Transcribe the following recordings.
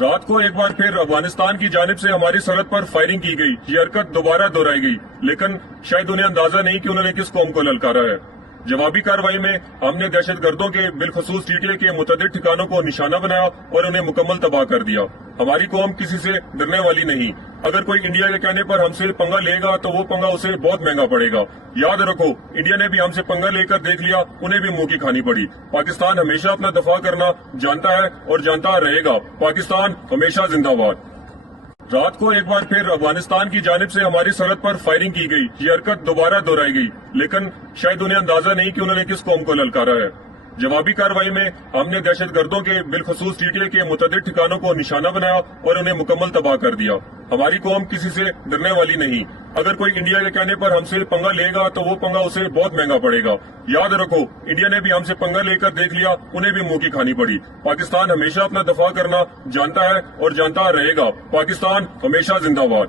رات کو ایک بار پھر افغانستان کی جانب سے ہماری سرحد پر فائرنگ کی گئی۔ یہ حرکت دوبارہ دہرائی گئی، لیکن شاید انہیں اندازہ نہیں کہ انہوں نے کس قوم کو للکارا ہے۔ جوابی کارروائی میں ہم نے دہشت گردوں کے بالخصوص ٹی ٹی اے کے متعدد ٹھکانوں کو نشانہ بنایا اور انہیں مکمل تباہ کر دیا۔ ہماری قوم کسی سے ڈرنے والی نہیں۔ اگر کوئی انڈیا کے کہنے پر ہم سے پنگا لے گا تو وہ پنگا اسے بہت مہنگا پڑے گا۔ یاد رکھو، انڈیا نے بھی ہم سے پنگا لے کر دیکھ لیا، انہیں بھی منہ کی کھانی پڑی۔ پاکستان ہمیشہ اپنا دفاع کرنا جانتا ہے اور جانتا رہے گا۔ پاکستان ہمیشہ زندہ باد۔ رات کو ایک بار پھر افغانستان کی جانب سے ہماری سرحد پر فائرنگ کی گئی۔ یہ حرکت دوبارہ دہرائی گئی، لیکن شاید انہیں اندازہ نہیں کہ انہوں نے کس قوم کو للکارا ہے۔ جوابی کارروائی میں ہم نے دہشت گردوں کے بالخصوص ٹی ٹی اے کے متعدد ٹھکانوں کو نشانہ بنایا اور انہیں مکمل تباہ کر دیا۔ ہماری قوم کسی سے ڈرنے والی نہیں۔ اگر کوئی انڈیا کے کہنے پر ہم سے پنگا لے گا تو وہ پنگا اسے بہت مہنگا پڑے گا۔ یاد رکھو، انڈیا نے بھی ہم سے پنگا لے کر دیکھ لیا، انہیں بھی منہ کی کھانی پڑی۔ پاکستان ہمیشہ اپنا دفاع کرنا جانتا ہے اور جانتا رہے گا۔ پاکستان ہمیشہ زندہ باد۔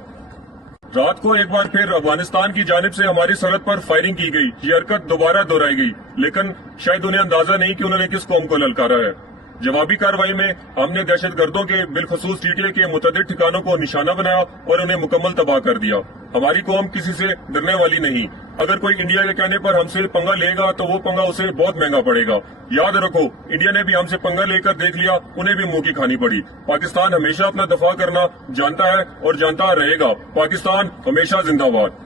رات کو ایک بار پھر افغانستان کی جانب سے ہماری سرحد پر فائرنگ کی گئی۔ یہ حرکت دوبارہ دہرائی گئی، لیکن شاید انہیں اندازہ نہیں کہ انہوں نے کس قوم کو للکارا ہے۔ جوابی کارروائی میں ہم نے دہشت گردوں کے بالخصوص ٹی ٹی اے کے متعدد ٹھکانوں کو نشانہ بنایا اور انہیں مکمل تباہ کر دیا۔ ہماری قوم کسی سے ڈرنے والی نہیں۔ اگر کوئی انڈیا کے کہنے پر ہم سے پنگا لے گا تو وہ پنگا اسے بہت مہنگا پڑے گا۔ یاد رکھو، انڈیا نے بھی ہم سے پنگا لے کر دیکھ لیا، انہیں بھی منہ کی کھانی پڑی۔ پاکستان ہمیشہ اپنا دفاع کرنا جانتا ہے اور جانتا رہے گا۔ پاکستان ہمیشہ زندہ باد۔